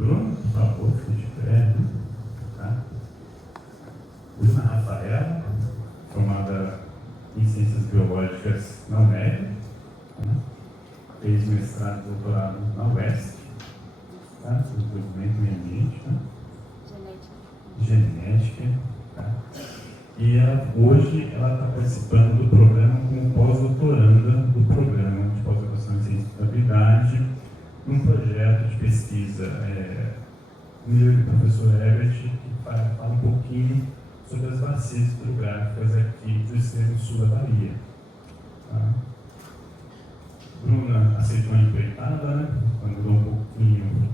Bruno, por favor, fique de pé. Tá? Bruna Rafaela, formada em Ciências Biológicas na UNEB, né? Fez mestrado e doutorado na UESC, tá? Desenvolvimento do meio ambiente, né? Genética. Tá? E hoje ela está participando do programa como pós-doutoranda do programa de pós-graduação em Ciência e Sustentabilidade, num projeto de pesquisa meu e o professor Herbert, que fala um pouquinho sobre as bacias hidrográficas aqui do extremo sul da Bahia. Tá? Bruna aceitou a empreitada, né? Mandou um pouquinho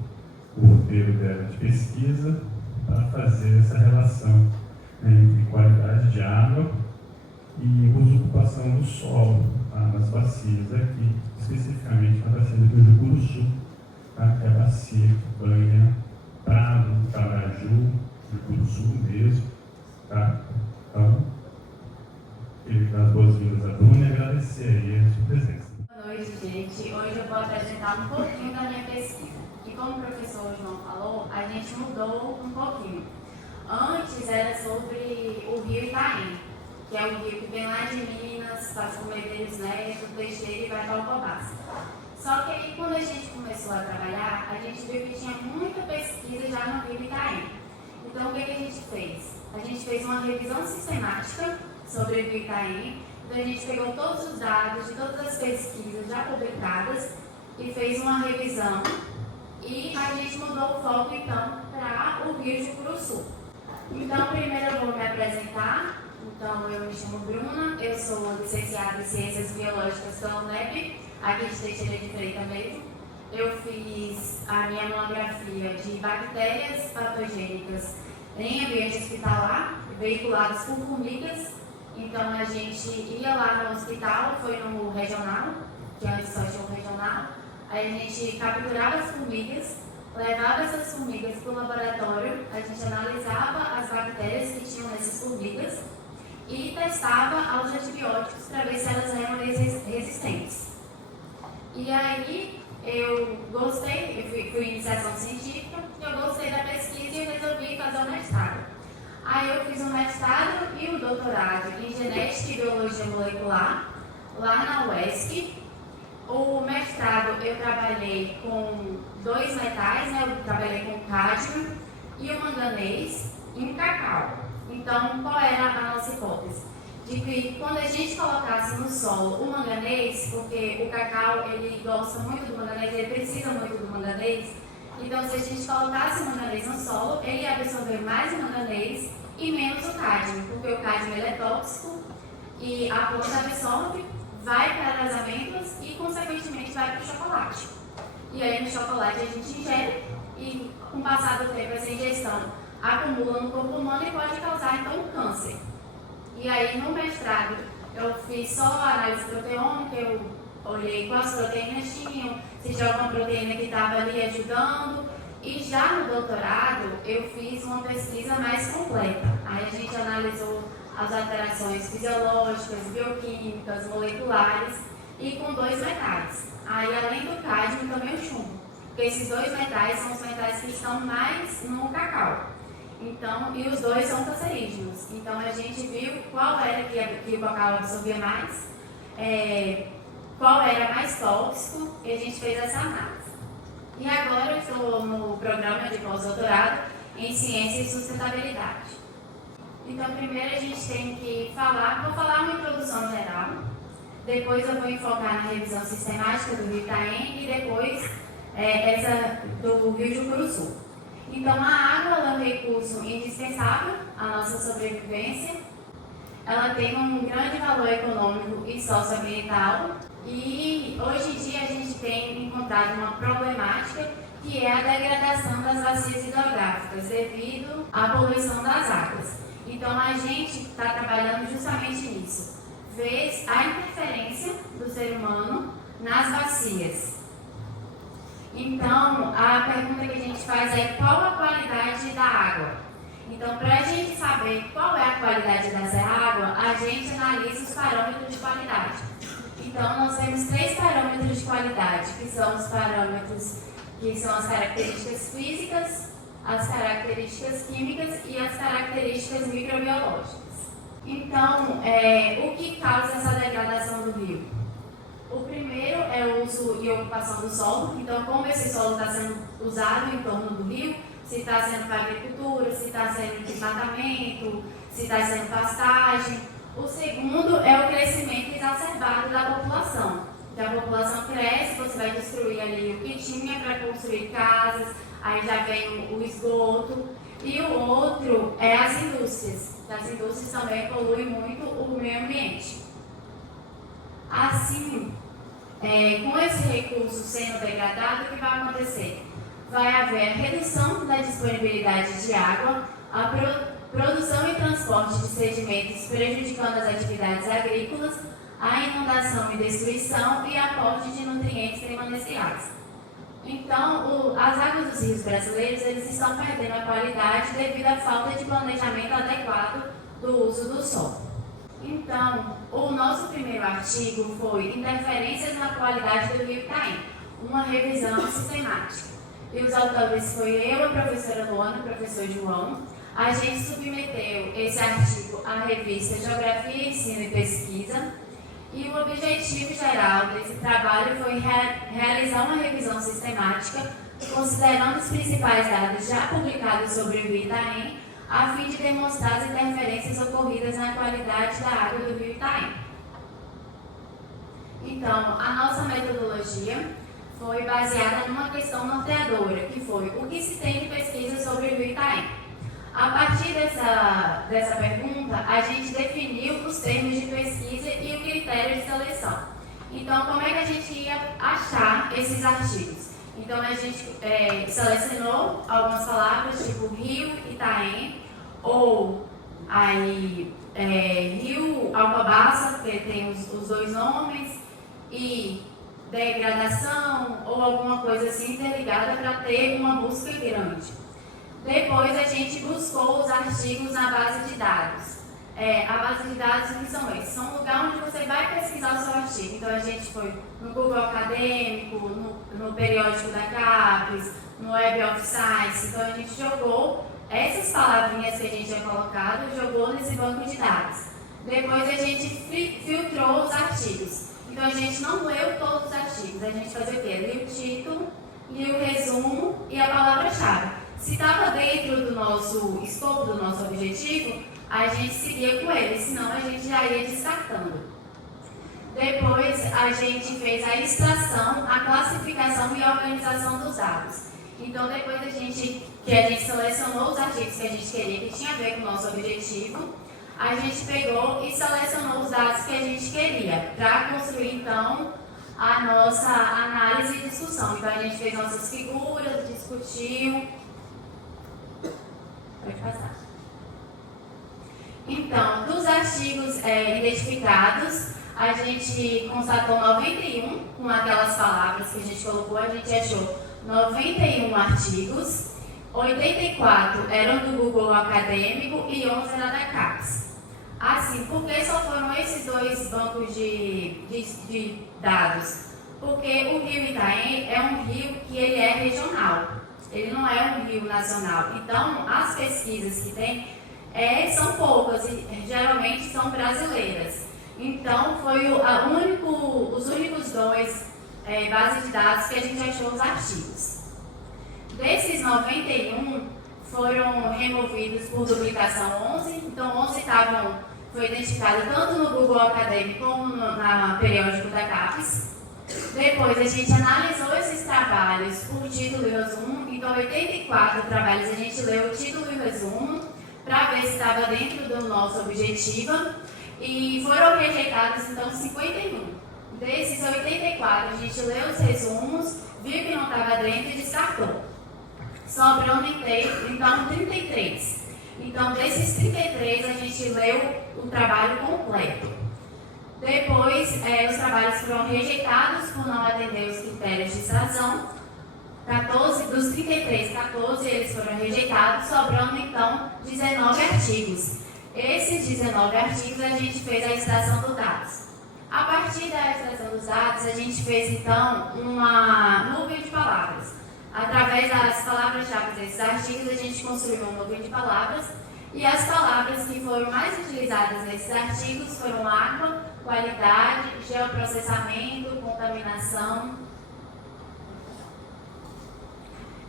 o roteiro dela de pesquisa para fazer essa relação entre qualidade de água e uso e ocupação do solo, tá? Nas bacias aqui, especificamente na bacia do Rio Curuçu, tá? Que é a bacia que banha Prado, Caraju, Rio Curuçu mesmo. Tá? Então, queria dar as boas-vindas a Bruna e agradecer aí a sua presença. Boa noite, gente. Hoje eu vou apresentar um pouquinho da minha pesquisa. E como o professor João falou, a gente mudou um pouquinho. Antes era sobre o rio Itaim, que é o rio que vem lá de Minas, faz com Medeiros Neto, Teixeira e vai para Alcobaça. Só que aí, quando a gente começou a trabalhar, a gente viu que tinha muita pesquisa já no rio Itaim. Então, o que a gente fez? A gente fez uma revisão sistemática sobre o rio Itaim. Então, a gente pegou todos os dados de todas as pesquisas já publicadas e fez uma revisão. E a gente mudou o foco, então, para o Rio de Curuçu. Então, primeiro eu vou me apresentar. Então, eu me chamo Bruna, eu sou licenciada em Ciências Biológicas pela UNEB, aqui de Teixeira de Freitas mesmo. Eu fiz a minha monografia de bactérias patogênicas em ambiente hospitalar, veiculadas por formigas. Então, a gente ia lá no hospital, foi no regional, que antes só tinha um regional. Aí a gente capturava as formigas, levava essas formigas para o laboratório, a gente analisava as bactérias que tinham nessas formigas e testava os antibióticos para ver se elas eram resistentes. E aí eu gostei, eu fui iniciação científica, eu gostei da pesquisa e eu resolvi fazer o mestrado. Aí eu fiz o mestrado e o doutorado em Genética e Biologia Molecular, lá na UESC. O mestrado eu trabalhei com 2 metais, né? Eu trabalhei com o cádmio e o manganês e o cacau. Então, qual era a nossa hipótese? De que quando a gente colocasse no solo o manganês, porque o cacau ele gosta muito do manganês, ele precisa muito do manganês, então se a gente colocasse o manganês no solo, ele ia absorver mais o manganês e menos o cádmio, porque o cádmio ele é tóxico e a planta absorve, vai para as amêndoas e, consequentemente, vai para o chocolate. E aí, no chocolate, a gente ingere e, com o passar do tempo, essa ingestão acumula no corpo humano e pode causar, então, câncer. E aí, no mestrado, eu fiz só a análise proteômica, eu olhei quais proteínas tinham, se tinha alguma proteína que estava ali ajudando. E já no doutorado, eu fiz uma pesquisa mais completa. Aí a gente analisou as alterações fisiológicas, bioquímicas, moleculares e com 2 metais. Aí, além do cádmio, também o chumbo. Porque esses 2 metais são os metais que estão mais no cacau. Então, e os 2 são cancerígenos. Então, a gente viu qual era que o cacau absorvia mais, qual era mais tóxico, e a gente fez essa análise. E agora eu estou no programa de pós-doutorado em Ciência e Sustentabilidade. Então, primeiro a gente tem que vou falar uma introdução geral, depois eu vou enfocar na revisão sistemática do Rio Itaim e depois essa do Rio de Curuçu. Então, a água ela é um recurso indispensável à nossa sobrevivência, ela tem um grande valor econômico e socioambiental e hoje em dia a gente tem encontrado uma problemática que é a degradação das bacias hidrográficas devido à poluição das águas. Então, a gente está trabalhando justamente nisso, ver a interferência do ser humano nas bacias. Então, a pergunta que a gente faz é qual a qualidade da água? Então, para a gente saber qual é a qualidade dessa água, a gente analisa os parâmetros de qualidade. Então, nós temos 3 parâmetros de qualidade, que são os parâmetros que são as características físicas, as características químicas e as características microbiológicas. Então, o que causa essa degradação do rio? O primeiro é o uso e ocupação do solo. Então, como esse solo está sendo usado em torno do rio, se está sendo para agricultura, se está sendo desmatamento, se está sendo pastagem. O segundo é o crescimento exacerbado da população. Então, a população cresce, você vai destruir ali o que tinha para construir casas, aí já vem o esgoto. E o outro é as indústrias. As indústrias também poluem muito o meio ambiente. Assim, com esse recurso sendo degradado, o que vai acontecer? Vai haver a redução da disponibilidade de água, a produção e transporte de sedimentos prejudicando as atividades agrícolas, a inundação e destruição e aporte de nutrientes permaneciais. Então, as águas dos rios brasileiros eles estão perdendo a qualidade devido à falta de planejamento adequado do uso do solo. Então, o nosso primeiro artigo foi Interferências na qualidade do rio Itaim, uma revisão sistemática. E os autores foi eu, a professora Luana e o professor João. A gente submeteu esse artigo à revista Geografia, Ensino e Pesquisa. E o objetivo geral desse trabalho foi realizar uma revisão sistemática, considerando os principais dados já publicados sobre o rio Itaim, a fim de demonstrar as interferências ocorridas na qualidade da água do rio Itaim. Então, a nossa metodologia foi baseada numa questão norteadora, que foi o que se tem de pesquisa sobre o rio Itaim. A partir dessa pergunta, a gente definiu os termos de pesquisa e o critério de seleção. Então, como é que a gente ia achar esses artigos? Então, a gente selecionou algumas palavras, tipo Rio Itaim, ou aí, Rio Alcobaça, que tem os dois nomes, e degradação, ou alguma coisa assim interligada para ter uma busca grande. Depois a gente buscou os artigos na base de dados. A base de dados, o que são esses? São um lugar onde você vai pesquisar o seu artigo. Então a gente foi no Google Acadêmico, no periódico da CAPES, no Web of Science. Então a gente jogou essas palavrinhas que a gente tinha colocado, jogou nesse banco de dados. Depois a gente filtrou os artigos. Então a gente não leu todos os artigos. A gente fazia o quê? Lia o título, lia o resumo e a palavra-chave. Se estava dentro do nosso escopo, do nosso objetivo, a gente seguia com ele, senão a gente já ia descartando. Depois, a gente fez a extração, a classificação e a organização dos dados. Então, depois que a gente selecionou os artigos que a gente queria, que tinha a ver com o nosso objetivo, a gente pegou e selecionou os dados que a gente queria, para construir, então, a nossa análise e discussão. Então, a gente fez nossas figuras, discutiu. Pode passar. Então, dos artigos identificados, a gente constatou 91 com aquelas palavras que a gente colocou, a gente achou 91 artigos, 84 eram do Google Acadêmico e 11 eram da CAPES. Assim, por que só foram esses dois bancos de dados? Porque o rio Itaim é um rio que ele é regional. Ele não é um rio nacional. Então, as pesquisas que tem são poucas e geralmente são brasileiras. Então, foi os únicos dois bases de dados que a gente achou os artigos. Desses 91, foram removidos por duplicação 11. Então, 11 foi identificado tanto no Google Acadêmico como na periódico da CAPES. Depois, a gente analisou esses trabalhos por título e resumo. Então, 84 trabalhos a gente leu o título e o resumo para ver se estava dentro do nosso objetivo. E foram rejeitados, então, 51. Desses 84, a gente leu os resumos, viu que não estava dentro e descartou. Sobrou, então, 33. Então, desses 33, a gente leu o trabalho completo. Depois, os trabalhos foram rejeitados por não atender os critérios de extração. 14, dos 33, 14 eles foram rejeitados, sobrando então 19 artigos. Esses 19 artigos a gente fez a extração dos dados. A partir da extração dos dados, a gente fez então uma nuvem de palavras. através das palavras-chave desses artigos, a gente construiu um nuvem de palavras, e as palavras que foram mais utilizadas nesses artigos foram água, qualidade, geoprocessamento, contaminação.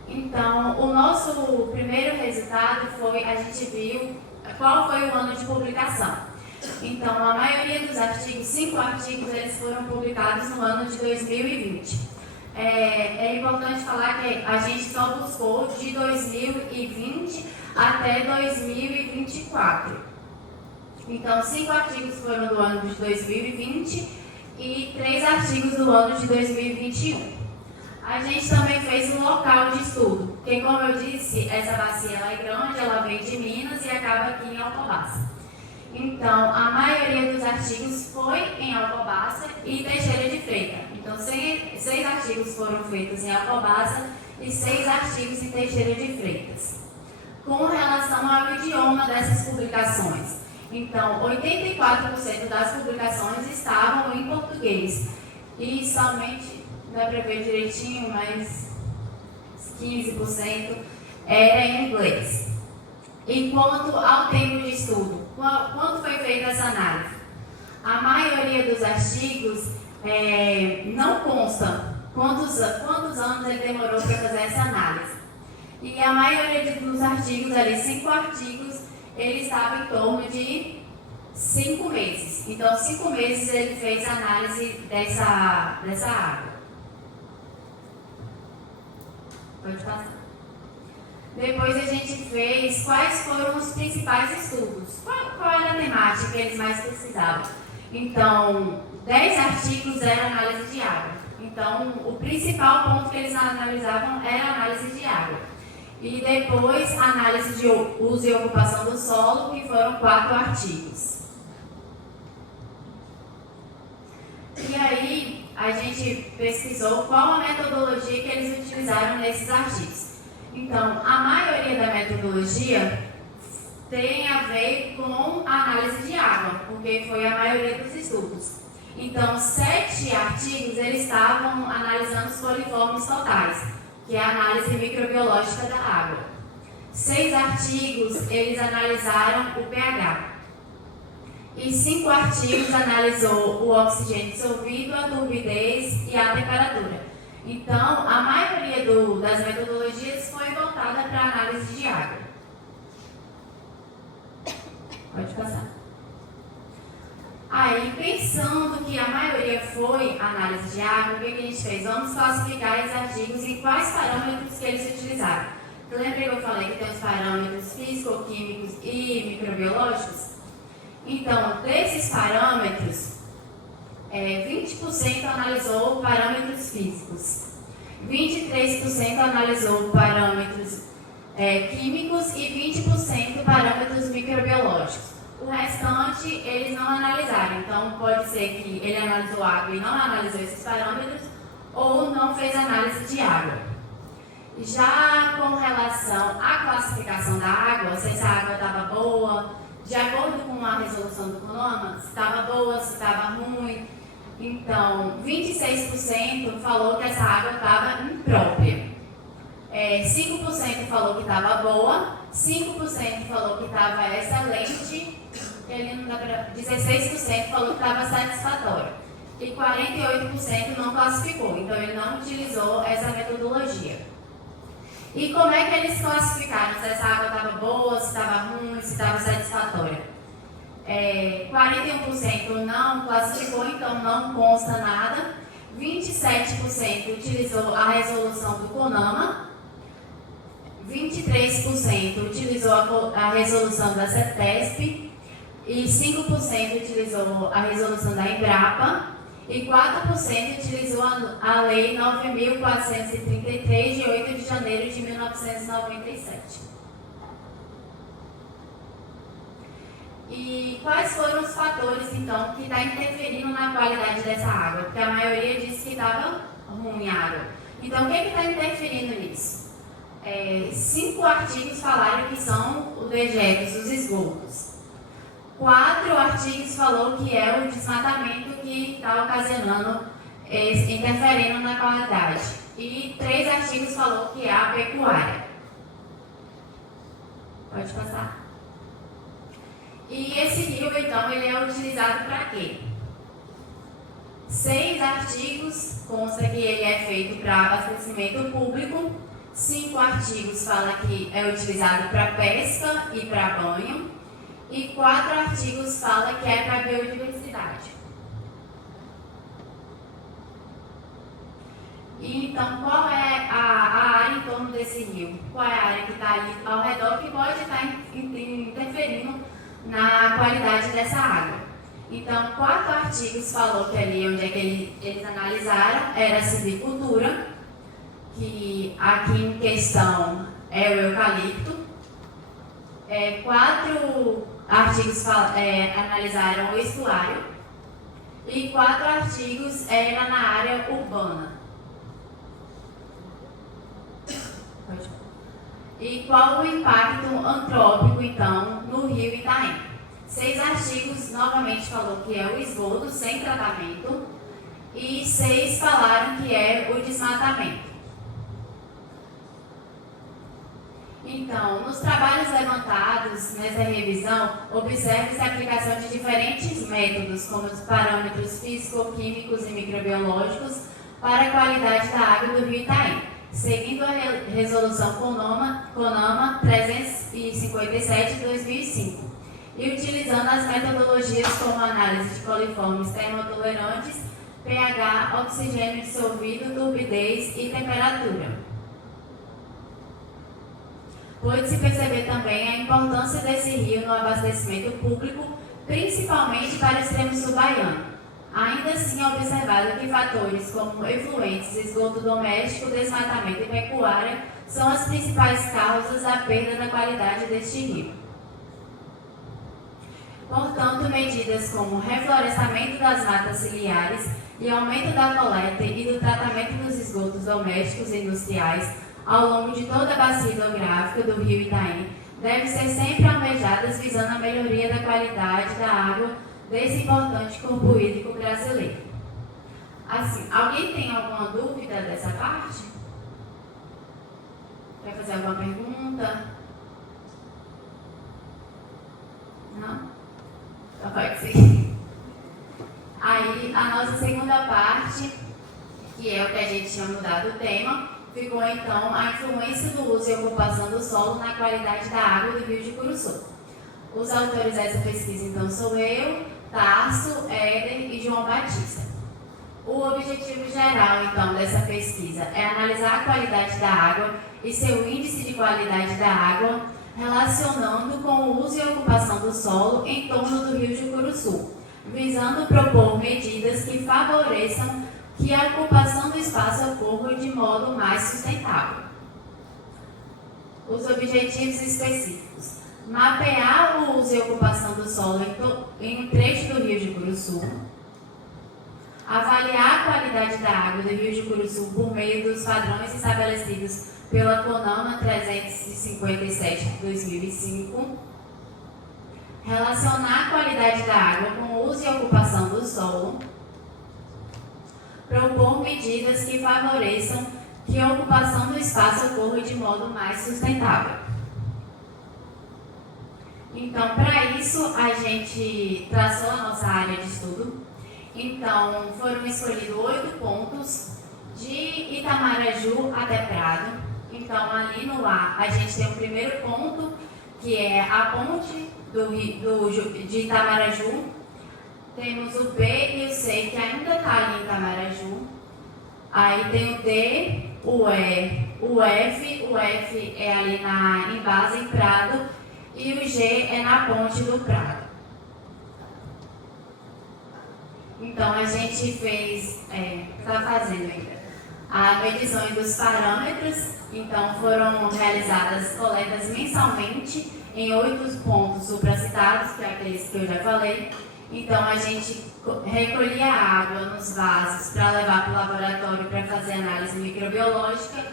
Então, o nosso primeiro resultado foi, a gente viu qual foi o ano de publicação. Então, a maioria dos artigos, 5 artigos, eles foram publicados no ano de 2020. É importante falar que a gente só buscou de 2020 até 2024. Então, 5 artigos foram do ano de 2020 e 3 artigos do ano de 2021. A gente também fez um local de estudo, porque, como eu disse, essa bacia ela é grande, ela vem de Minas e acaba aqui em Alcobaça. Então, a maioria dos artigos foi em Alcobaça e Teixeira de Freitas. Então, 6 artigos foram feitos em Alcobaça e 6 artigos em Teixeira de Freitas. Com relação ao idioma dessas publicações, então, 84% das publicações estavam em português e somente, não dá para ver direitinho, mas 15% era em inglês. E quanto ao tempo de estudo, quando foi feita essa análise? A maioria dos artigos não consta quantos anos ele demorou para fazer essa análise. E a maioria dos artigos, ali, 5 artigos, ele estava em torno de 5 meses. Então, 5 meses ele fez a análise dessa água. Pode passar. Depois a gente fez quais foram os principais estudos. Qual era a temática que eles mais pesquisavam? Então, 10 artigos eram análise de água. Então, o principal ponto que eles analisavam era a análise de água. E depois, a análise de uso e ocupação do solo, que foram 4 artigos. E aí, a gente pesquisou qual a metodologia que eles utilizaram nesses artigos. Então, a maioria da metodologia tem a ver com a análise de água, porque foi a maioria dos estudos. Então, 7 artigos, eles estavam analisando os coliformes totais, que é a análise microbiológica da água. 6 artigos, eles analisaram o pH. E 5 artigos analisou o oxigênio dissolvido, a turbidez e a temperatura. Então, a maioria das metodologias foi voltada para a análise de água. Pode passar. Aí, pensando que a maioria foi análise de água, o que a gente fez? Vamos classificar esses artigos em quais parâmetros que eles utilizaram. Lembra que eu falei que tem os parâmetros físico-químicos e microbiológicos? Então, desses parâmetros, 20% analisou parâmetros físicos, 23% analisou parâmetros químicos e 20% parâmetros microbiológicos. O restante, eles não analisaram. Então, pode ser que ele analisou água e não analisou esses parâmetros, ou não fez análise de água. Já com relação à classificação da água, se essa água estava boa, de acordo com a resolução do CONAMA, se estava boa, se estava ruim. Então, 26% falou que essa água estava imprópria. 5% falou que estava boa, 5% falou que estava excelente, 16% falou que estava satisfatório. E 48% não classificou, então ele não utilizou essa metodologia. E como é que eles classificaram se essa água estava boa, se estava ruim, se estava satisfatória? 41% não classificou, então não consta nada. 27% utilizou a resolução do CONAMA. 23% utilizou a resolução da CETESP. E 5% utilizou a resolução da Embrapa. E 4% utilizou a Lei 9.433, de 8 de janeiro de 1997. E quais foram os fatores, então, que estão interferindo na qualidade dessa água? Porque a maioria disse que estava ruim a água. Então, o que está interferindo nisso? 5 artigos falaram que são os dejetos, os esgotos. 4 artigos falou que é o desmatamento que está ocasionando, interferindo na qualidade. E 3 artigos falou que é a pecuária. Pode passar. E esse rio, então, ele é utilizado para quê? 6 artigos consta que ele é feito para abastecimento público. 5 artigos falam que é utilizado para pesca e para banho. E 4 artigos falam que é para biodiversidade. E então, qual é a área em torno desse rio? Qual é a área que está ali ao redor que pode estar interferindo na qualidade dessa água? Então, 4 artigos falou que ali onde é que eles analisaram era a silvicultura, que aqui em questão é o eucalipto. 4 artigos analisaram o estuário e 4 artigos eram na área urbana. E qual o impacto antrópico, então, no rio Itaim? 6 artigos, novamente, falou que é o esgoto sem tratamento e 6 falaram que é o desmatamento. Então, nos trabalhos levantados nessa revisão, observa-se a aplicação de diferentes métodos, como os parâmetros físico-químicos e microbiológicos, para a qualidade da água do rio Itaim, seguindo a resolução CONAMA 357 de 2005, e utilizando as metodologias como análise de coliformes termotolerantes, pH, oxigênio dissolvido, turbidez e temperatura. Pode-se perceber também a importância desse rio no abastecimento público, principalmente para o extremo sul baiano. Ainda assim, é observado que fatores como efluentes, esgoto doméstico, desmatamento e pecuária são as principais causas da perda da qualidade deste rio. Portanto, medidas como reflorestamento das matas ciliares e aumento da coleta e do tratamento dos esgotos domésticos e industriais ao longo de toda a bacia hidrográfica do rio Itaim devem ser sempre almejadas visando a melhoria da qualidade da água desse importante corpo hídrico brasileiro. Assim, alguém tem alguma dúvida dessa parte? Quer fazer alguma pergunta? Não? Então pode ser. Aí, a nossa segunda parte, que é o que a gente tinha mudado o tema, ficou então a influência do uso e ocupação do solo na qualidade da água do rio de Curuçu. Os autores dessa pesquisa então sou eu, Tarso, Éder e João Batista. O objetivo geral então dessa pesquisa é analisar a qualidade da água e seu índice de qualidade da água relacionando com o uso e ocupação do solo em torno do rio de Curuçu, visando propor medidas que favoreçam que a ocupação do espaço ocorra de modo mais sustentável. Os objetivos específicos: mapear o uso e ocupação do solo em um trecho do rio de Curuçu, avaliar a qualidade da água do rio de Curuçu por meio dos padrões estabelecidos pela CONAMA 357 de 2005, relacionar a qualidade da água com o uso e ocupação do solo, propor medidas que favoreçam que a ocupação do espaço ocorra de modo mais sustentável. Então, para isso, a gente traçou a nossa área de estudo. Então, foram escolhidos 8 pontos de Itamaraju até Prado. Então, ali no A, a gente tem o primeiro ponto, que é a ponte de Itamaraju. Temos o B e o C, que ainda está ali em Itamaraju. Aí tem o D, o E, o F é ali em base em Prado, e o G é na ponte do Prado. Então, a gente está fazendo ainda a medição dos parâmetros. Então, foram realizadas coletas mensalmente em 8 pontos supracitados, que é aqueles que eu já falei. Então, a gente recolhia a água nos vasos para levar para o laboratório para fazer análise microbiológica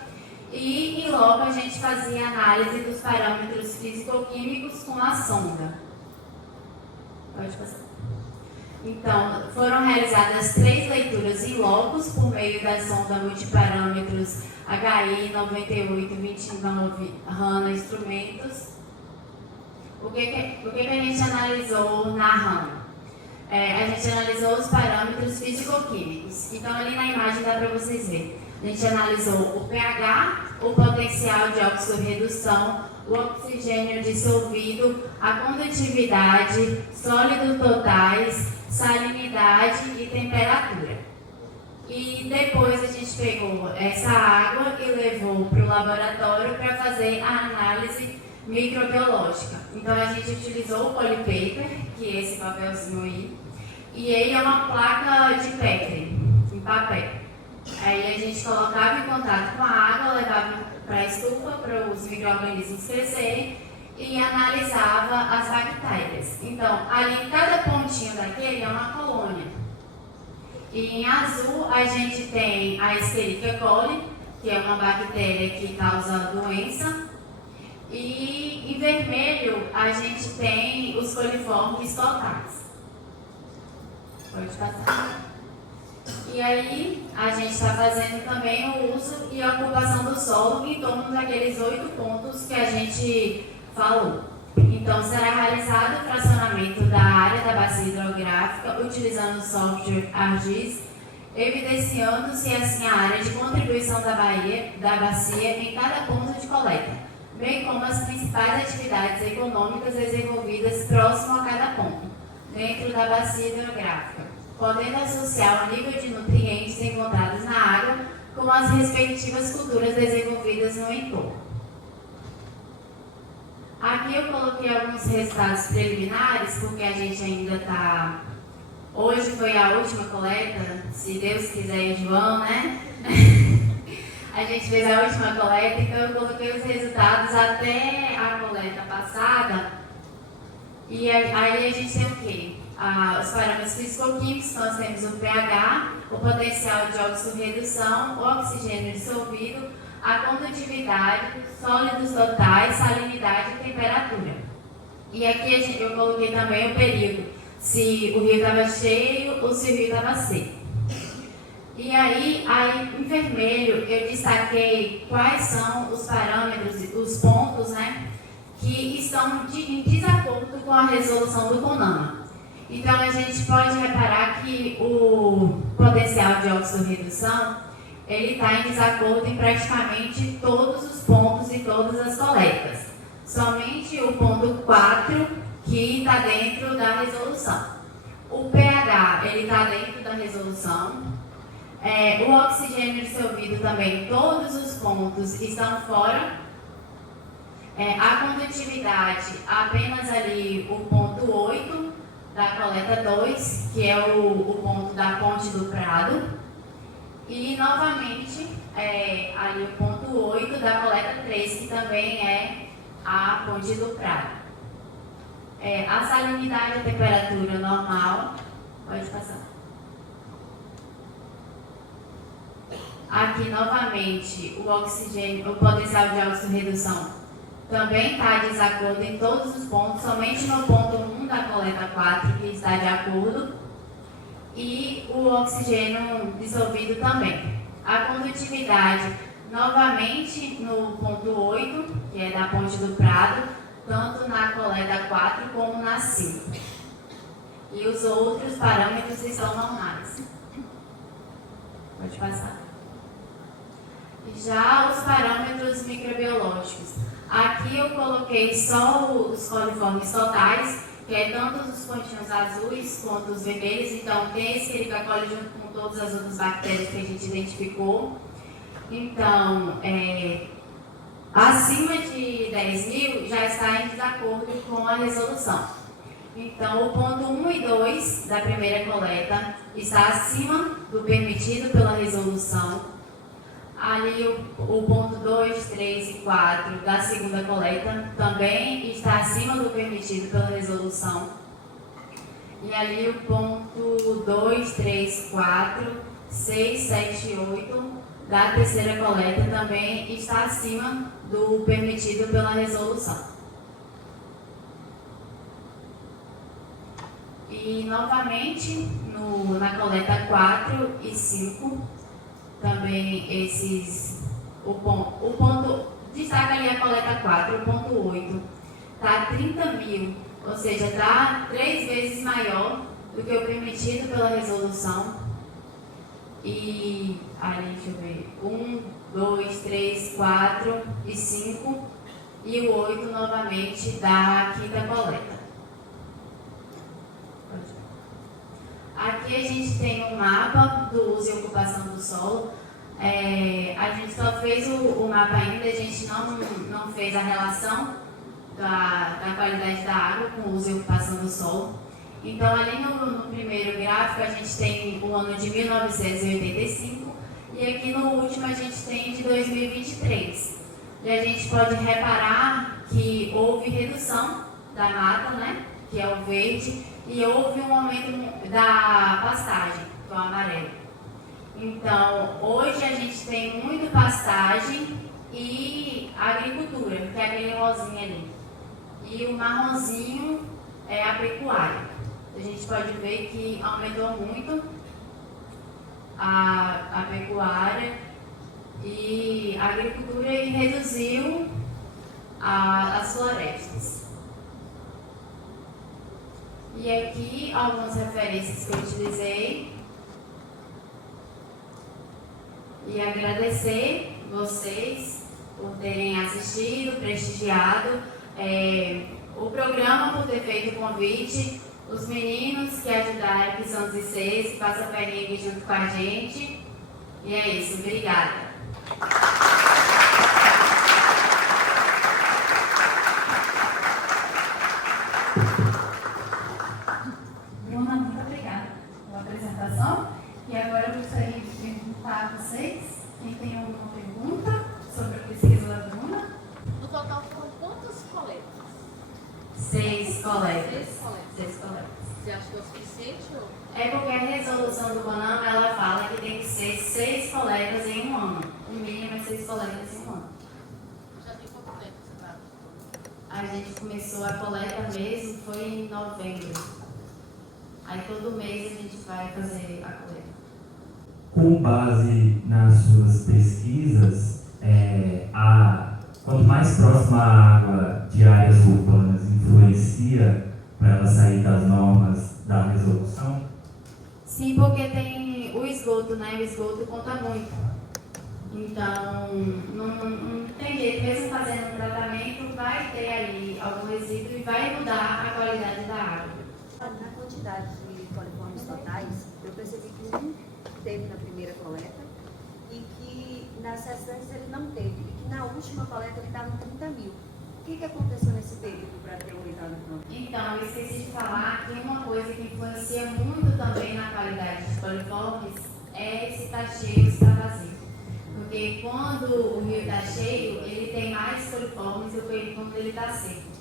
e logo a gente fazia análise dos parâmetros físico-químicos com a sonda. Pode passar. Então, foram realizadas 3 leituras em locos por meio da sonda multiparâmetros HI 9829 HANA instrumentos. O que a gente analisou na HANA? A gente analisou os parâmetros físico-químicos. Então, ali na imagem dá para vocês verem. A gente analisou o pH, o potencial de oxorredução, o oxigênio dissolvido, a condutividade, sólidos totais, salinidade e temperatura. E depois a gente pegou essa água e levou para o laboratório para fazer a análise microbiológica. Então a gente utilizou o polypaper, que é esse papelzinho aí, e ele é uma placa de Petri, em papel. Aí a gente colocava em contato com a água, levava para a estufa para os micro-organismos crescerem e analisava as bactérias. Então, ali cada pontinho daquele é uma colônia. E em azul a gente tem a Escherichia coli, que é uma bactéria que causa doença. E em vermelho a gente tem os coliformes totais. Pode passar. E aí a gente está fazendo também o uso e a ocupação do solo em torno daqueles 8 pontos que a gente falou. Então será realizado o fracionamento da área da bacia hidrográfica utilizando o software ArcGIS, evidenciando-se assim a área de contribuição da bacia em cada ponto de coleta, bem como as principais atividades econômicas desenvolvidas próximo a cada ponto, dentro da bacia hidrográfica, podendo associar o nível de nutrientes encontrados na água com as respectivas culturas desenvolvidas no entorno. Aqui eu coloquei alguns resultados preliminares, porque a gente ainda está... Hoje foi a última coleta, se Deus quiser e João, né? A gente fez a última coleta, então eu coloquei os resultados até a coleta passada. E aí a gente tem o quê? Os parâmetros físico-químicos, nós temos o pH, o potencial de oxorredução, o oxigênio dissolvido, a condutividade, sólidos totais, salinidade e temperatura. E aqui eu coloquei também o período, se o rio estava cheio ou se o rio estava seco. E aí em vermelho, eu destaquei quais são os parâmetros, os pontos, né, que estão em desacordo com a resolução do CONAMA. Então, a gente pode reparar que o potencial de oxorredução, ele está em desacordo em praticamente todos os pontos e todas as coletas. Somente o ponto 4 que está dentro da resolução. O pH, ele está dentro da resolução. O oxigênio dissolvido também, todos os pontos estão fora. A condutividade, apenas ali o ponto 8 da coleta 2, que é o ponto da Ponte do Prado. E, novamente, ali o ponto 8 da coleta 3, que também é a Ponte do Prado. A salinidade e a temperatura normal, pode passar. Aqui, novamente, o oxigênio, o potencial de oxorredução também está de desacordo em todos os pontos, somente no ponto 1 da coleta 4 que está de acordo, e o oxigênio dissolvido também. A condutividade, novamente no ponto 8, que é da Ponte do Prado, tanto na coleta 4 como na 5. E os outros parâmetros estão normais. Pode passar. Já os parâmetros microbiológicos. Aqui eu coloquei só os coliformes totais, que é tanto os pontinhos azuis quanto os vermelhos. Então, tem a Escherichia coli junto com todas as outras bactérias que a gente identificou. Então, acima de 10.000 já está em desacordo com a resolução. Então, o ponto 1 e 2 da primeira coleta está acima do permitido pela resolução. Ali o ponto 2, 3 e 4 da segunda coleta também está acima do permitido pela resolução. E ali o ponto 2, 3, 4, 6, 7 e 8 da terceira coleta também está acima do permitido pela resolução. E novamente na coleta 4 e 5, também o ponto, destaca ali a coleta 4, o ponto 8, está 30 mil, ou seja, está 3 vezes maior do que o permitido pela resolução. E aí, deixa eu ver, 1, 2, 3, 4 e 5, e o 8 novamente da quinta coleta. Aqui a gente tem um mapa do uso e ocupação do solo. A gente só fez o mapa ainda, a gente não fez a relação da qualidade da água com o uso e ocupação do solo. Então, ali no primeiro gráfico, a gente tem o ano de 1985 e aqui no último a gente tem de 2023. E a gente pode reparar que houve redução da mata, né, que é o verde, e houve um aumento da pastagem, que é o amarelo. Então, hoje a gente tem muito pastagem e agricultura, que é aquele rosinha ali. E o marronzinho é a pecuária. A gente pode ver que aumentou muito a pecuária e a agricultura e reduziu as florestas. E aqui algumas referências que eu utilizei. E agradecer vocês por terem assistido, prestigiado o programa, por ter feito o convite, os meninos que ajudaram, que são os ICs, que passam a perninha junto com a gente. E é isso, obrigada. Bruna, muito obrigada pela apresentação. E agora eu gostaria de perguntar a vocês, quem tem alguma pergunta sobre a pesquisa da Bruna? No total foram quantas coletas? 6 colegas. 6 coletas. 6 colegas. Você acha que é o suficiente ou? É porque a resolução do CONAMA, ela fala que tem que ser 6 colegas em um ano. O mínimo é 6 colegas em um ano. Já tem quanto tempo você está? A gente começou a coleta mesmo, foi em novembro. Aí todo mês a gente vai fazer a coleta. Com base nas suas pesquisas, quanto mais próxima a água de áreas urbanas influencia para ela sair das normas da resolução? Sim, porque tem o esgoto, né? O esgoto conta muito. Então, não tem jeito, mesmo fazendo um tratamento, vai ter ali algum resíduo e vai mudar a qualidade da água. Na quantidade de coliformes totais, eu percebi que um teve na primeira coleta e que nas restantes ele não teve, e que na última coleta ele estava em 30 mil. O que aconteceu nesse período para ter aumentado a quantidade? Então, eu esqueci de falar que uma coisa que influencia muito também na qualidade dos coliformes é se está cheio ou se está vazio. Porque quando o rio está cheio, ele tem mais coliformes do que quando ele está seco.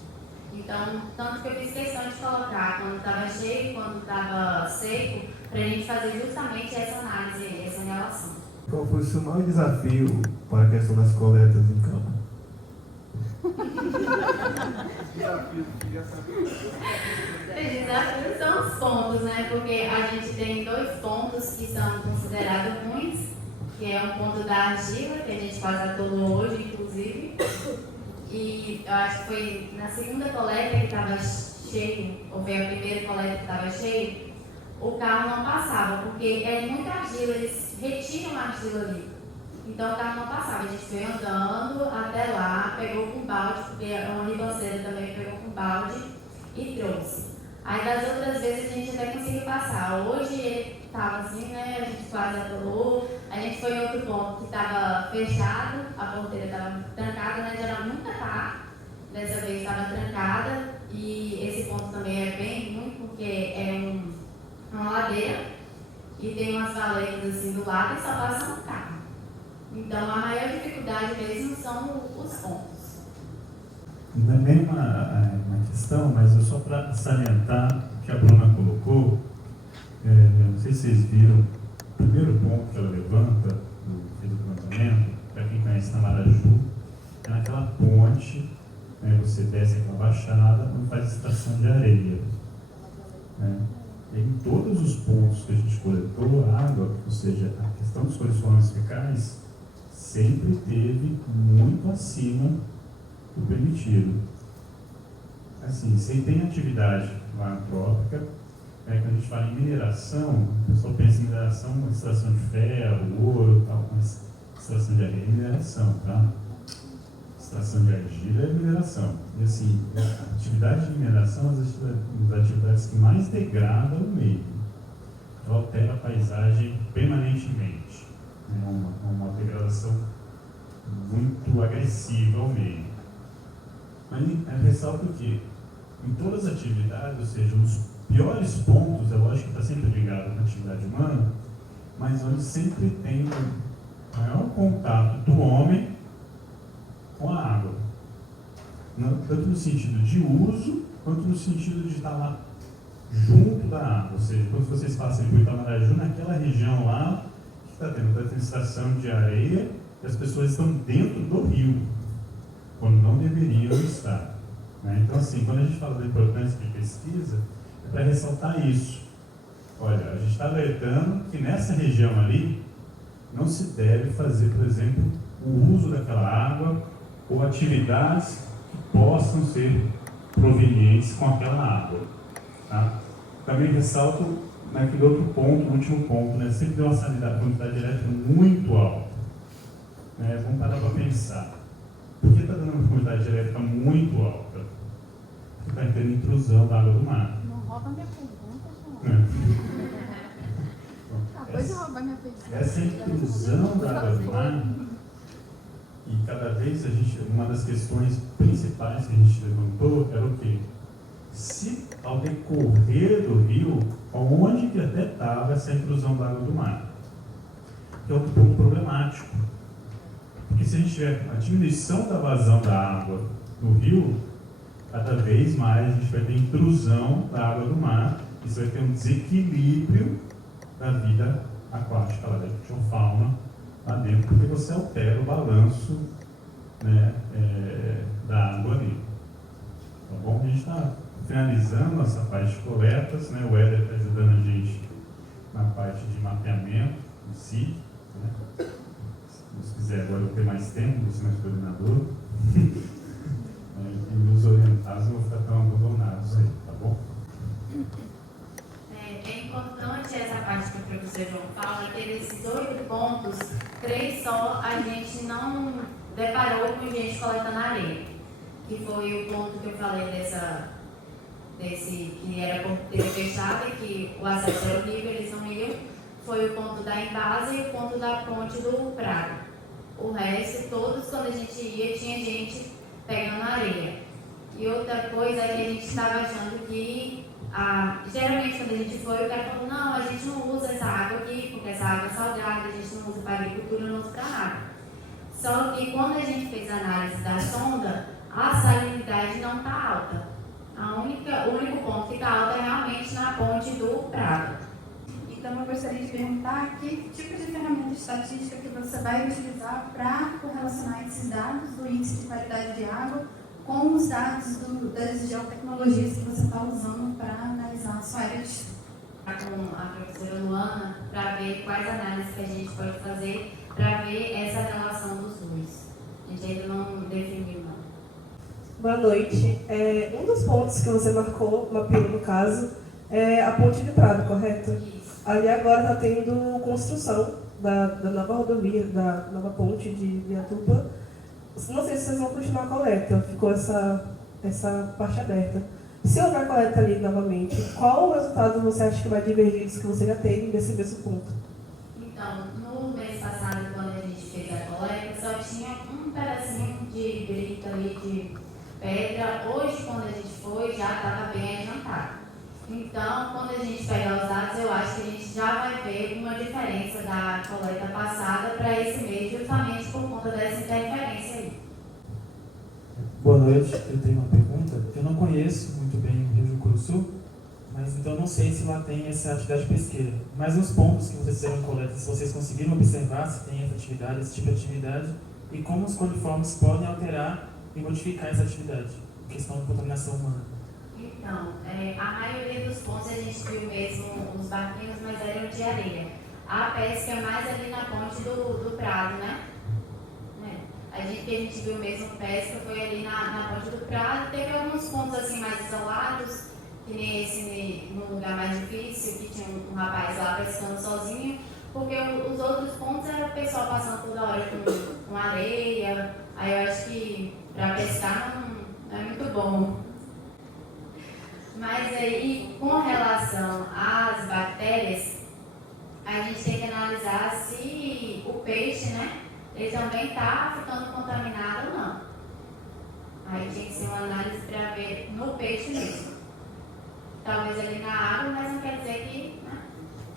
Então, tanto que eu fiz questão de colocar quando estava cheio e quando estava seco, para a gente fazer justamente essa análise, essa relação. Qual foi o seu maior desafio para a questão das coletas em campo? Os desafios são os pontos, né? Porque a gente tem 2 pontos que são considerados ruins, que é um ponto da argila, que a gente faz a todo hoje, inclusive. E eu acho que foi na segunda coleta que estava cheio, ou foi a primeira coleta que estava cheio, o carro não passava, porque é muita argila, eles retiram a argila ali. Então o carro não passava, a gente foi andando até lá, pegou com balde, porque uma ribanceira também pegou com balde e trouxe. Aí das outras vezes a gente até conseguiu passar. Hoje ele estava assim, né? A gente quase atolou. A gente foi em outro ponto que estava fechado, a porteira estava trancada, né? Geral nunca tá. Dessa vez estava trancada. E esse ponto também é bem ruim, porque é uma ladeira e tem umas valetas assim do lado e só passa um carro. Então a maior dificuldade mesmo são os pontos. Não é nem uma questão, mas é só para salientar o que a Bruna colocou. Não sei se vocês viram o primeiro ponto que ela levanta do levantamento, para quem conhece Tamaraju, é naquela ponte, né, você desce aquela baixada, onde faz extração de areia. né? E em todos os pontos que a gente coletou água, ou seja, a questão dos coliformes fecais, sempre teve muito acima do permitido. Assim, se tem atividade lá antrópica, quando a gente fala em mineração, o pessoal pensa em mineração com extração de ferro, ouro, tal, mas extração de areia é mineração, tá? Extração de argila é mineração. E assim, a atividade de mineração é uma das atividades que mais degradam o meio. Ela altera a paisagem permanentemente. É uma degradação muito agressiva ao meio. Mas ressalta que em todas as atividades, ou seja, os piores pontos, é lógico que está sempre ligado à atividade humana, mas onde sempre tem o maior contato do homem com a água. Tanto no sentido de uso, quanto no sentido de estar lá junto da água. Ou seja, quando vocês passam por Itamaraju, naquela região lá, que está tendo estação de areia, e as pessoas estão dentro do rio, quando não deveriam estar. Então, assim, quando a gente fala da importância de pesquisa, é para ressaltar isso. Olha, a gente está alertando que nessa região ali não se deve fazer, por exemplo, o uso daquela água ou atividades que possam ser provenientes com aquela água. Tá? Também ressalto naquele outro ponto, o último ponto, né? Sempre tem uma quantidade elétrica muito alta. Vamos parar para pensar. Por que está dando uma quantidade elétrica muito alta? Porque está tendo intrusão da água do mar. Não rouba minha pergunta, João. Acabou de roubar minha pergunta. Essa intrusão da água do mar, e cada vez uma das questões principais que a gente levantou era o quê? Se ao decorrer do rio, onde que até estava essa intrusão da água do mar? Que é outro ponto problemático. Porque se a gente tiver a diminuição da vazão da água no rio, cada vez mais a gente vai ter intrusão da água do mar, isso vai ter um desequilíbrio da vida aquática, da ictiofauna lá dentro, porque você altera o balanço, né, da água ali. Tá bom? A gente está finalizando essa parte de coletas, né? O Éder está ajudando a gente na parte de mapeamento em si, né? Se quiser agora eu ter mais tempo, vou ser mais coordenador. E meus orientados não vão ficar tão abandonados aí, tá bom? É importante essa parte que o professor João fala, que desses 8 pontos, 3 só a gente não deparou com gente coletando areia. Que foi o ponto que eu falei desse que era porteira fechada e que o acesso era horrível, eles não iam. Foi o ponto da Embasa e o ponto da ponte do Prado. O resto, todos, quando a gente ia, tinha gente pegando areia. E outra coisa é que a gente estava achando que, geralmente quando a gente foi, o cara falou, não, a gente não usa essa água aqui, porque essa água é salgada, a gente não usa para agricultura, não usa para nada. Só que quando a gente fez a análise da sonda, a salinidade não está alta. O único ponto que está alto é realmente na ponte do Prado. Então, eu gostaria de perguntar que tipo de ferramenta estatística que você vai utilizar para correlacionar esses dados do índice de qualidade de água com os dados das geotecnologias que você está usando para analisar a sua área de estudo. Com a professora Luana, para ver quais análises que a gente pode fazer para ver essa relação dos dois. A gente ainda não definiu, não. Boa noite. Um dos pontos que você mapeou no caso, é a ponte de Prado, correto? Isso. Ali agora está tendo construção da nova rodovia, da nova ponte de Viatuba. Não sei se vocês vão continuar a coleta, ficou essa parte aberta. Se houver coleta ali novamente, qual o resultado você acha que vai divergir dos que você já teve nesse mesmo ponto? Então, no mês passado, quando a gente fez a coleta, só tinha um pedacinho de brita ali, de pedra. Hoje, quando a gente foi, já estava bem adiantado. Então, quando a gente pegar os dados, eu acho que a gente já vai ver uma diferença da coleta passada para esse mês, justamente por conta dessa interferência aí. Boa noite, eu tenho uma pergunta. Eu não conheço muito bem o Rio do Curuçu, mas então não sei se lá tem essa atividade pesqueira. Mas nos pontos que vocês fizeram coleta, se vocês conseguiram observar se tem essa atividade, esse tipo de atividade, e como os coliformes podem alterar e modificar essa atividade, questão de contaminação humana. Então, a maioria dos pontos a gente viu mesmo os barquinhos, mas eram de areia. A pesca é mais ali na ponte do Prado, né? A gente viu mesmo pesca foi ali na ponte do Prado. Teve alguns pontos assim mais isolados, que nem esse no lugar mais difícil, que tinha um rapaz lá pescando sozinho, porque os outros pontos era o pessoal passando toda hora com areia. Aí eu acho que para pescar não é muito bom. Mas aí, com relação às bactérias, a gente tem que analisar se o peixe, né, ele também está ficando contaminado ou não. Aí tinha que ser uma análise para ver no peixe mesmo. Talvez ali na água, mas não quer dizer que, né?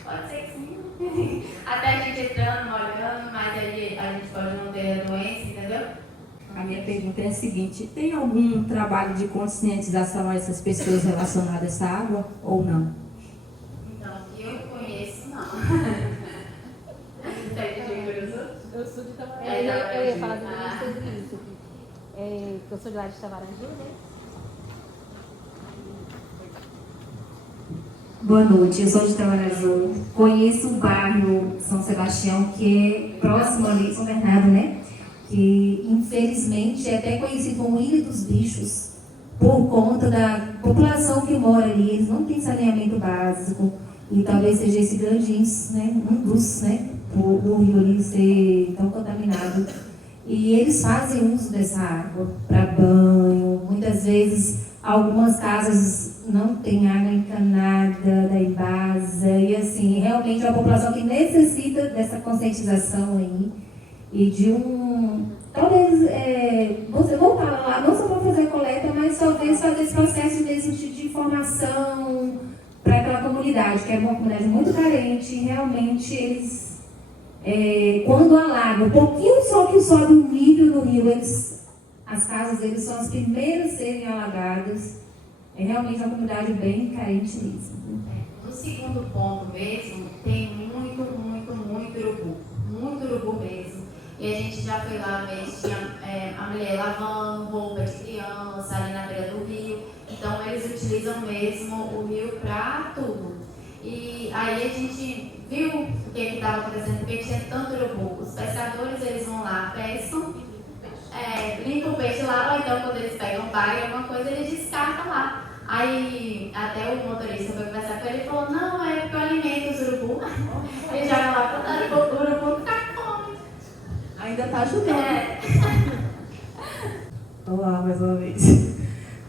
Pode ser que sim. Até a gente entrando, molhando, mas aí a gente pode não ter a doença, entendeu? A minha pergunta é a seguinte: tem algum trabalho de conscientização a essas pessoas relacionadas a essa água ou não? Então, que eu conheço, não. Eu sou de Tamaraju. Eu ia falar sobre isso aqui. Eu sou de lá de Tamaraju, né? Boa noite, eu sou de Tamaraju. Conheço o bairro São Sebastião, que é próximo ali, São Bernardo, né? Que infelizmente é até conhecido como Ilha dos Bichos, por conta da população que mora ali. Eles não têm saneamento básico, e talvez seja esse grande índice, né, um dos, né, do rio ali ser tão contaminado. E eles fazem uso dessa água para banho. Muitas vezes algumas casas não têm água encanada da Embasa, e assim, realmente é uma população que necessita dessa conscientização aí, e de talvez você voltar lá, não só para fazer a coleta, mas talvez fazer esse processo mesmo de informação para aquela comunidade, que é uma comunidade muito carente, e realmente eles, quando alaga, um pouquinho só que sobe o nível do rio, as casas deles são as primeiras a serem alagadas. É realmente uma comunidade bem carente mesmo. No segundo ponto mesmo, tem muito urubu. Muito urubu mesmo. E a gente já foi lá ver, tinha a mulher lavando roupa de criança ali na beira do rio. Então eles utilizam mesmo o rio para tudo. E aí a gente viu o que estava acontecendo, porque tinha tanto urubu. Os pescadores, eles vão lá, pescam, limpam o peixe lá, ou então quando eles pegam baia, alguma coisa, eles descartam lá. Aí até o motorista foi conversar com ele e falou: não, é porque eu alimento os urubu. Ele joga lá para o urubu ficar com fome. Ainda está ajudando. Olá, mais uma vez.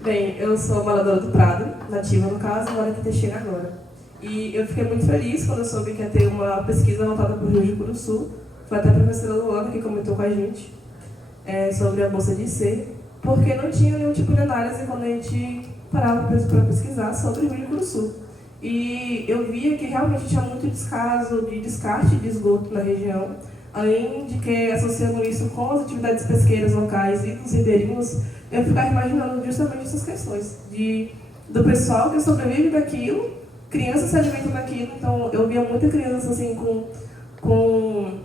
Bem, eu sou moradora do Prado, nativa no caso, moro aqui em Teixeira agora. E eu fiquei muito feliz quando eu soube que ia ter uma pesquisa voltada para o Rio de Curuçu. Foi até a professora Luana que comentou com a gente sobre a bolsa de IC, porque não tinha nenhum tipo de análise quando a gente parava para pesquisar sobre o Rio de Curuçu. E eu via que realmente tinha muito descaso de descarte de esgoto na região, além de que, associando isso com as atividades pesqueiras locais e dos ribeirinhos, eu ficava imaginando justamente essas questões do pessoal que sobrevive daquilo, crianças se alimentam daquilo. Então eu via muita criança assim com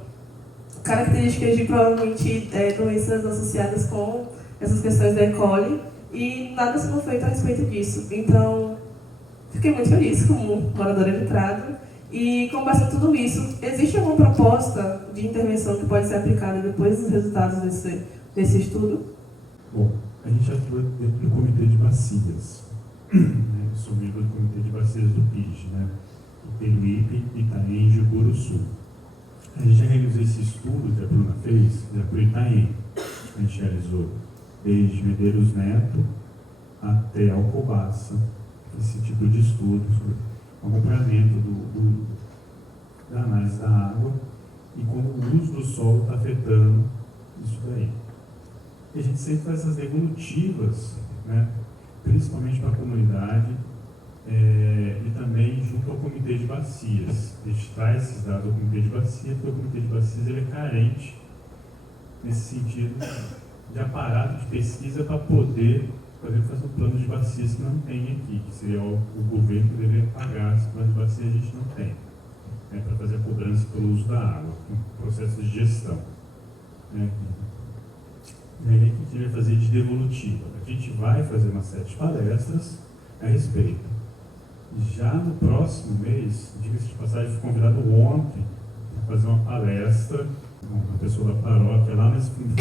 características de provavelmente doenças associadas com essas questões da E. coli, e nada sendo feito a respeito disso. Então fiquei muito feliz como moradora de Prado. E com base em tudo isso, existe alguma proposta de intervenção que pode ser aplicada depois dos resultados desse estudo? Bom, a gente atua dentro do Comitê de Bacias. Eu sou membro do Comitê de Bacias do PIG, né? Peruípe, Itaém e Jucuruçu. A gente já realizou esse estudo que a Bruna fez, para o Itaém. A gente realizou desde Medeiros Neto até Alcobaça, esse tipo de estudo sobre o acompanhamento da análise da água e como o uso do solo está afetando isso daí. E a gente sempre faz essas devolutivas, né, principalmente para a comunidade e também junto ao Comitê de Bacias. A gente traz esses dados ao Comitê de Bacias, porque o Comitê de Bacias ele é carente nesse sentido de aparato de pesquisa para poder fazer um plano de bacias que não tem aqui, que seria o governo que deveria pagar esse plano de bacia, a gente não tem, para fazer a cobrança pelo uso da água, um processo de gestão. E aí a gente vai fazer de devolutiva. A gente vai fazer uma série de palestras, a respeito. Já no próximo mês, diga-se de passagem, fui convidado ontem para fazer uma palestra, uma pessoa da paróquia lá nesse fundo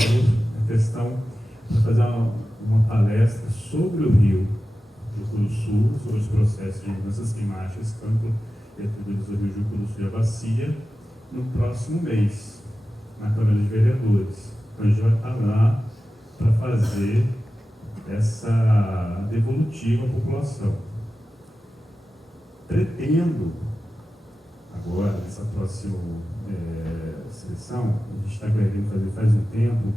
a questão de fazer uma palestra sobre o Rio Jucu do Sul, sobre os processos de mudanças climáticas, tanto atribuídos ao Rio Jucu do Sul e a Bacia, no próximo mês, na Câmara de Vereadores. Então a gente vai estar lá para fazer essa devolutiva à população. Pretendo, agora, nessa próxima sessão, a gente está querendo fazer faz um tempo,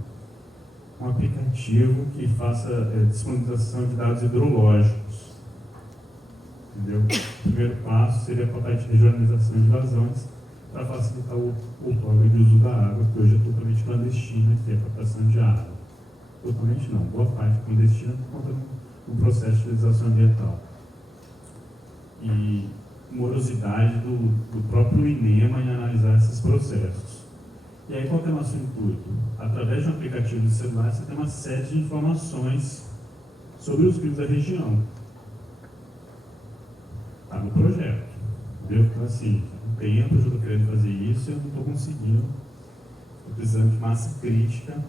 um aplicativo que faça disponibilização de dados hidrológicos. Entendeu? O primeiro passo seria a parte de regionalização de vazões para facilitar o outorga de uso da água, que hoje é totalmente clandestina, que é a captação de água. Totalmente não, boa parte clandestina por conta do processo de utilização ambiental. E morosidade do próprio INEMA em analisar esses processos. E aí, qual que é o nosso intuito? Através de um aplicativo de celular, você tem uma série de informações sobre os rios da região. Está no projeto. Entendeu? Então, assim, há um tempo eu já estou querendo fazer isso e eu não estou conseguindo. Estou precisando de massa crítica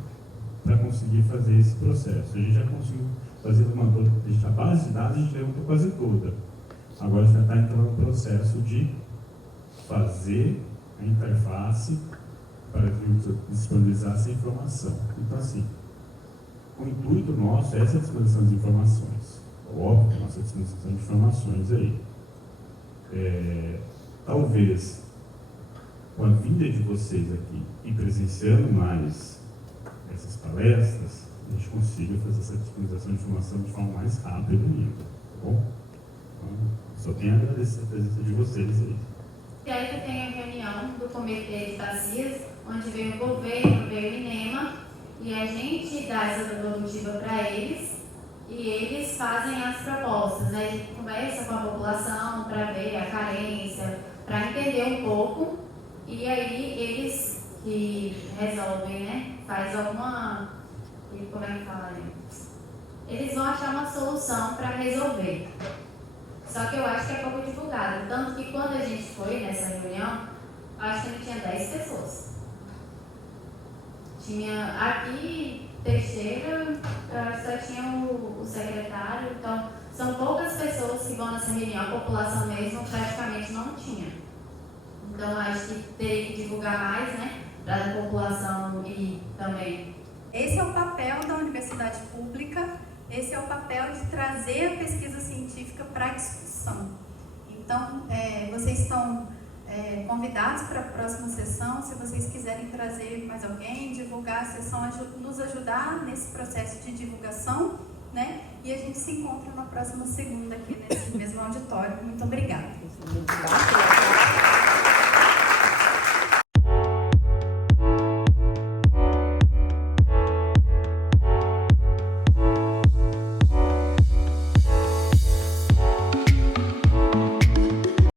para conseguir fazer esse processo. A gente já conseguiu fazer a base de dados, a gente levantou quase toda. Agora a gente está entrando no processo de fazer a interface para disponibilizar essa informação. Então, assim, o intuito nosso é essa disponibilização de informações. Óbvio, nossa disponibilização de informações aí. Talvez, com a vinda de vocês aqui e presenciando mais essas palestras, a gente consiga fazer essa disponibilização de informação de forma mais rápida ainda, tá bom? Então, só tenho a agradecer a presença de vocês aí. E aí que tem a reunião do Comitê de Bacias, onde veio o governo, veio o INEMA, e a gente dá essa devolutiva para eles, e eles fazem as propostas, né? A gente conversa com a população para ver a carência, para entender um pouco, e aí eles que resolvem, né? Faz alguma... Como é que fala aí? Eles vão achar uma solução para resolver. Só que eu acho que é pouco divulgado. Tanto que quando a gente foi nessa reunião, acho que não tinha 10 pessoas. Tinha aqui, Teixeira, só tinha o secretário. Então, são poucas pessoas que vão nessa reunião. A população mesmo praticamente não tinha. Então, acho que teria que divulgar mais, né? Para a população e também. Esse é o papel da universidade pública. Esse é o papel de trazer a pesquisa científica para a discussão. Então, vocês estão convidados para a próxima sessão. Se vocês quiserem trazer mais alguém, divulgar a sessão, nos ajudar nesse processo de divulgação, né? E a gente se encontra na próxima segunda aqui nesse mesmo auditório. Muito obrigada.